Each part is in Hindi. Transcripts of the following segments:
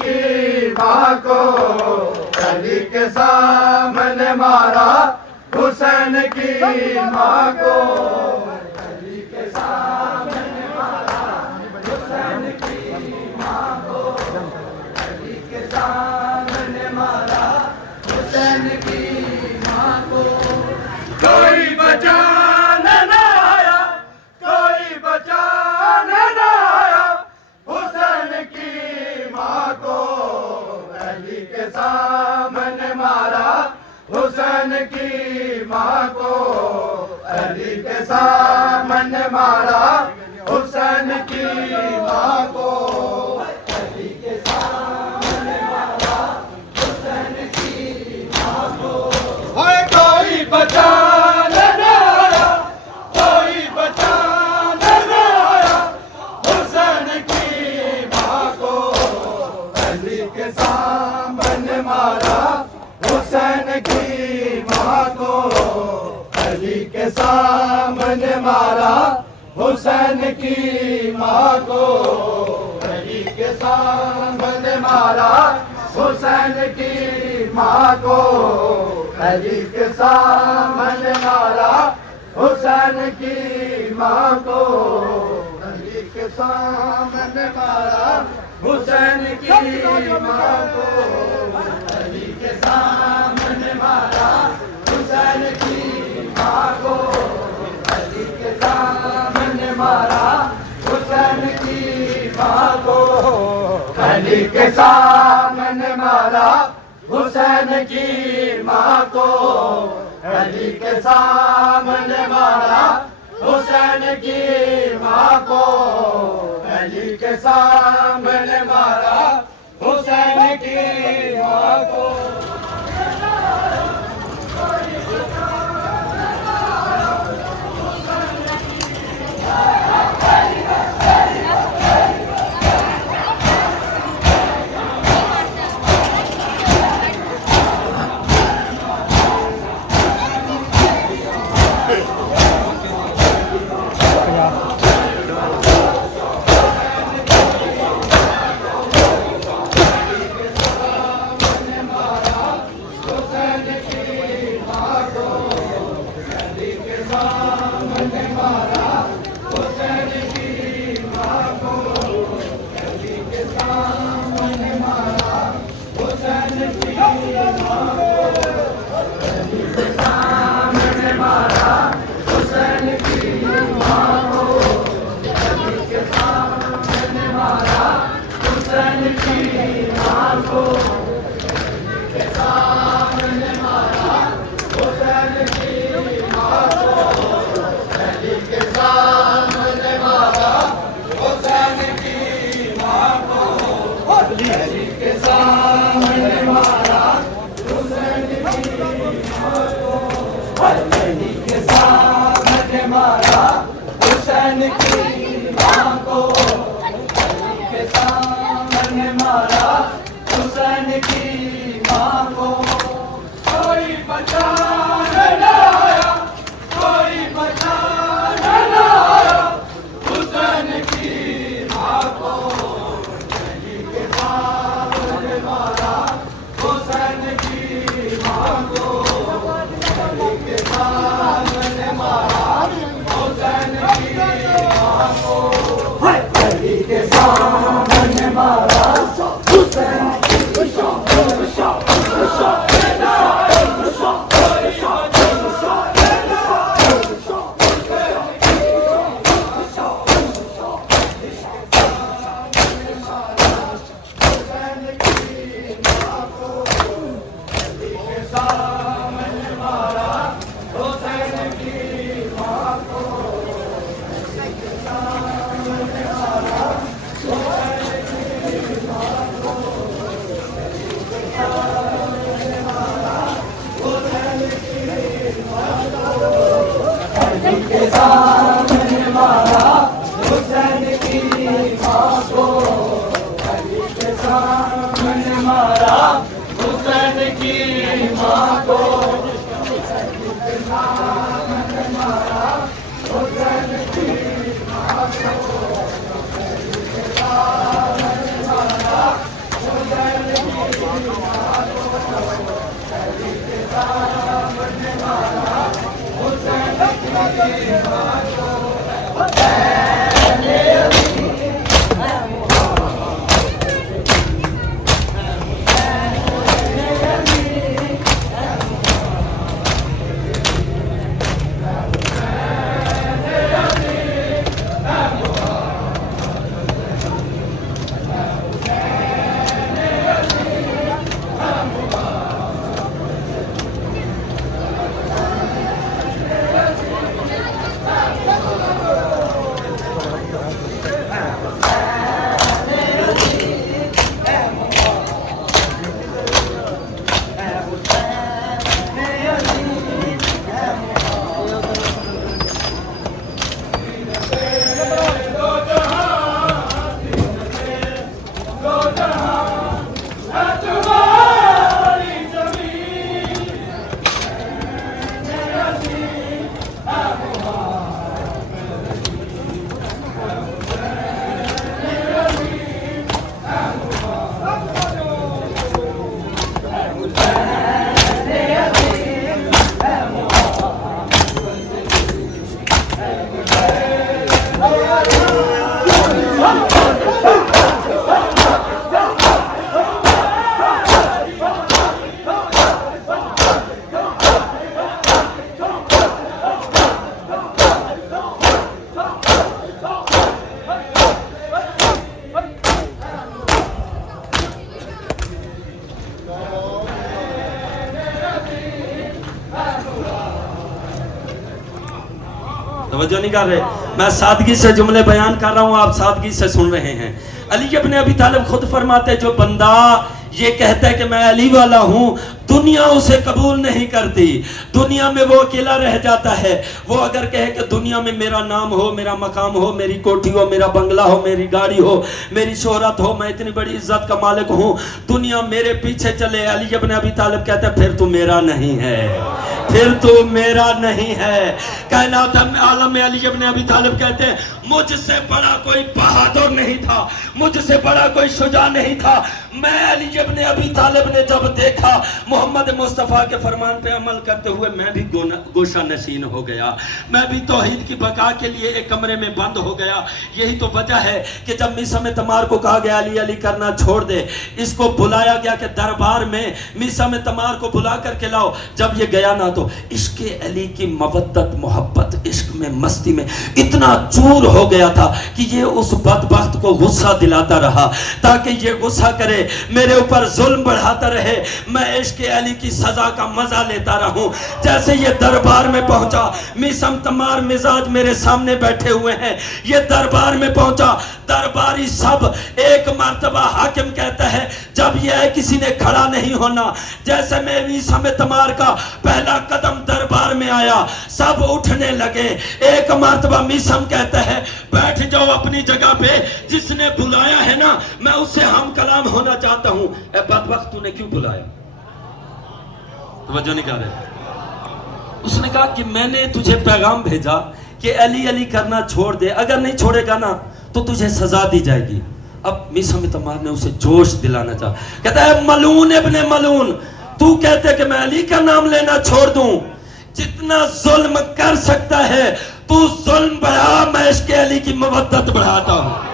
की माँ को अली के सामने मारा, हुसैन की माँ को अली के सामने मारा, हुसैन की माँ को अली के सामने मारा, हुसैन की माँ को। कोई बचाने न आया, कोई बचाने न आया, हुसैन की माँ को अली के सामने मारा, हुसैन की माँ को अली के सामने मारा, हुसैन की माँ को अली के सामने मारा, हुसैन की माँ को। कोई बचाने न आया, कोई बचाने न आया, हुसैन की माँ को अली के सामने मारा, हुसैन की माँ को अली के सामने मारा, हुसैन की माँ को अली के सामने मारा, हुसैन की माँ को अली के सामने मारा, हुसैन की माँ को अली के सामने मारा, हुसैन की माँ को अली के सामने मारा, हुसैन की माँ को अली के सामने मारा, हुसैन की माँ को अली के सामने मारा, हुसैन की माँ को अली के सामने मारा, हुसैन की माँ को अली के सामने मारा, हुसैन की माँ को। तवज्जो नहीं कर रहे, मैं सादगी से जुमले बयान कर रहा हूं, आप सादगी से सुन रहे हैं। अली इब्न अबी तालिब खुद फरमाते, जो बंदा ये कहता है कि मैं अली वाला हूं, दुनिया उसे कबूल नहीं करती, दुनिया में वो अकेला रह जाता है। वो अगर कहे कि दुनिया में मेरा नाम हो, मेरा मकाम हो, मेरी कोठी हो, मेरा बंगला हो, मेरी गाड़ी हो, मेरी शोहरत हो, मैं इतनी बड़ी इज्जत का मालिक हूं, दुनिया मेरे पीछे चले, अली इब्न अबी तालिब कहते हैं फिर तू मेरा नहीं है, फिर तू मेरा नहीं है। कायनात आलम में अली इब्न अबी तालिब कहते हैं, मुझसे बड़ा कोई बहादुर नहीं था, मुझसे बड़ा कोई शुजा नहीं था। मैं अली इब्न अबी तालिब ने जब देखा मोहम्मद मुस्तफ़ा के फरमान पे अमल करते हुए, मैं भी गोशा नशीन हो गया, मैं भी तौहीद की बका के लिए एक कमरे में बंद हो गया। यही तो वजह है कि जब मीसा में तमार को कहा गया अली अली करना छोड़ दे, इसको बुलाया गया कि दरबार में मीसा में तमार को बुला करके लाओ। जब ये गया ना तो इश्क अली की मवद्दत मोहब्बत, इश्क में मस्ती में इतना चूर हो गया था कि ये उस बदबख्त को गुस्सा दिलाता रहा, ताकि ये गुस्सा करे, मेरे ऊपर जुल्म बढ़ाता रहे, मैं इश्क अली की सजा का मजा लेता रहूं। जैसे ये दरबार में पहुंचा, मीसम तमार मिजाज मेरे सामने बैठे हुए हैं, ये दरबार में पहुंचा, दरबारी सब एक मर्तबा हाकिम कहता है, जब यह किसी ने खड़ा नहीं होना, जैसे मैं मीसम तमार का पहला कदम दरबार में आया, सब उठने लगे। एक मर्तबा मीसम कहता है, बैठ जाओ अपनी जगह पे, जिसने बुलाया है ना, मैं उससे हम कलाम होना चाहता हूं। ए बदबख्त, तूने क्यों बुलाया? तवज्जो नहीं कर रहे। उसने कहा कि मैंने तुझे पैगाम भेजा कि अली अली करना छोड़ दे, अगर नहीं छोड़ेगा ना तो तुझे सजा दी जाएगी। अब मीसा में तमार ने उसे जोश दिलाना चाहा, कहता है, मलून इब्ने मलून, तू कहते कि मैं अली का नाम लेना छोड़ दूं, जितना जुल्म कर सकता है तू जुल्म बढ़ा, मैं इसके अली की मवद्दत बढ़ाता हूं।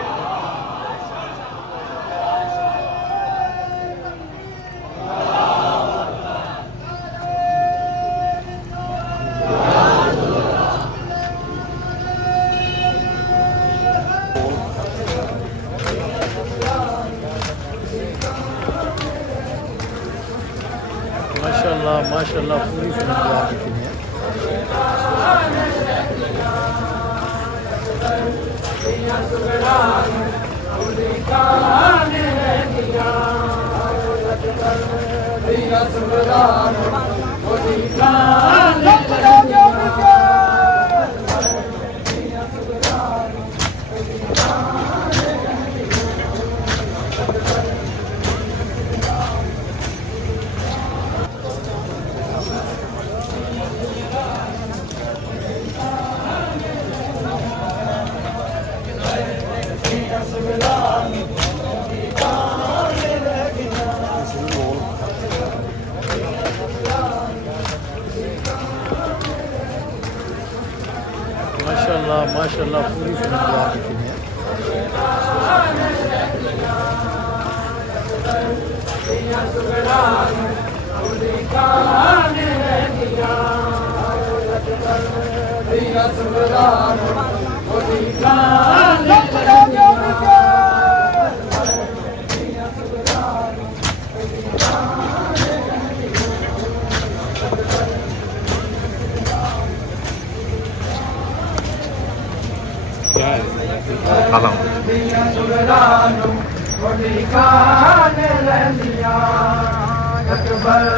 माशाल्लाह माशाल्लाह, पूरी फिल्म जो आपकी फिल्म है। माशाल्लाह पूरी फिल्म तैयार की हुई है। खाला हूँ। सुगरानू थोड़ी कान रहनिया अकबर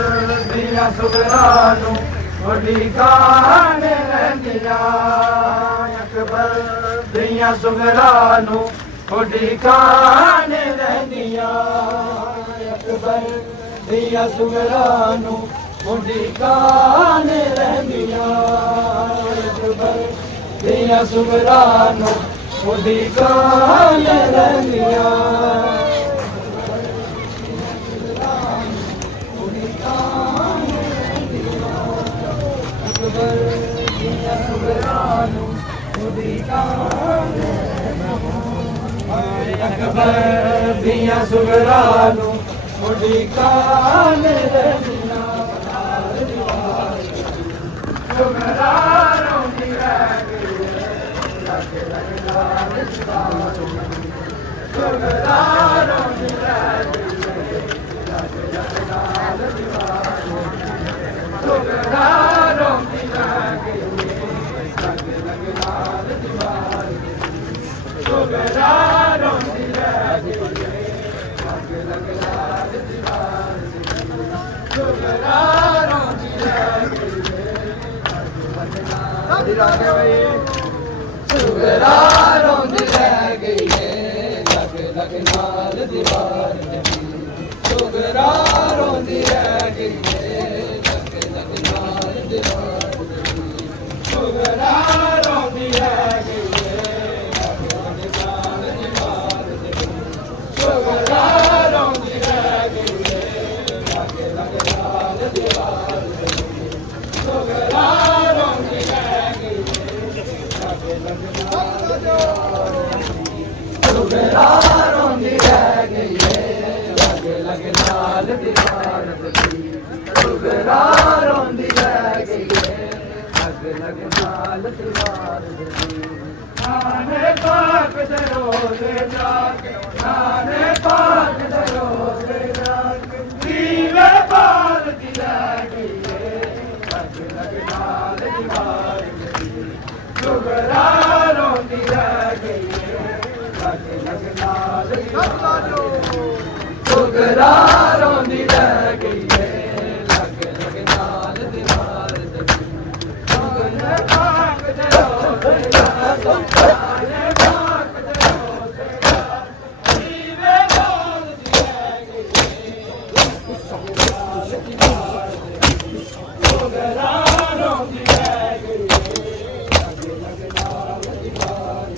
दिया सुगरानू थोड़ी कान रहनिया अकबर दिया सुगरानू थोड़ी कान रहनिया अकबर दिया सुगरानू थोड़ी कान अकबर दिया सुगरानू थोड़ी कान रहनिया सुगरानू दी रह गई सुगरानू दी रह गई सुगरानू दी रह गई सुगरानू दी रह गई सुगरानू दी रह गई सुगरानू दी रह गई लग लग नाल दीवार सुगरानू दी रह गई लग लग नाल दीवार सुगरानू दी रह गई लग लग नाल दीवार सुगरानू दी रह गई लग लग नाल दीवार सुगरानू दी रह गई सुगरानू दी रह गई लग लग नाल दीवार सुगरानू दी रह गई लग लग नाल दीवार नाने पाक दे रोज़े जाके नाने पाक दे रोज़े जाके दीवे बाल दी रह गई लग लग नाल दीवार सुगरानू दी रह गई लग लग नाल दीवार सुगरानू दी रह गई लग लग नाल दीवार नाने पाक दे रोज़े जाके नाने पाक दे रोज़े जाके दीवे बाल दी रह गई सुगरानू दी रह गई लग लग नाल दीवार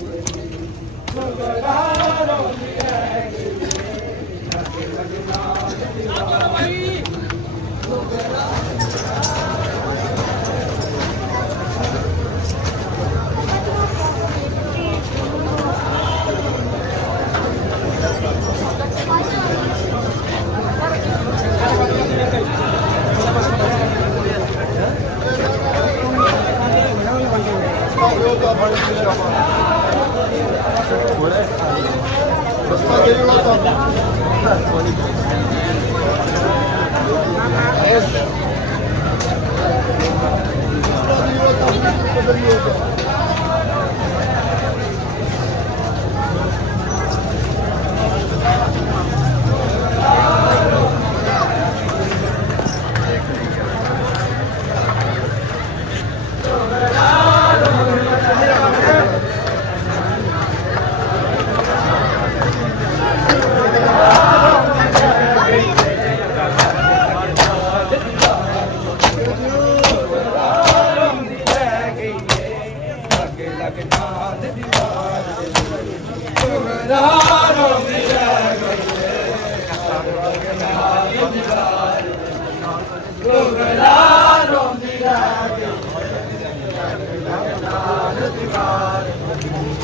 सुगरानू दी रह गई लग लग नाल दीवार सुगरानू दी रह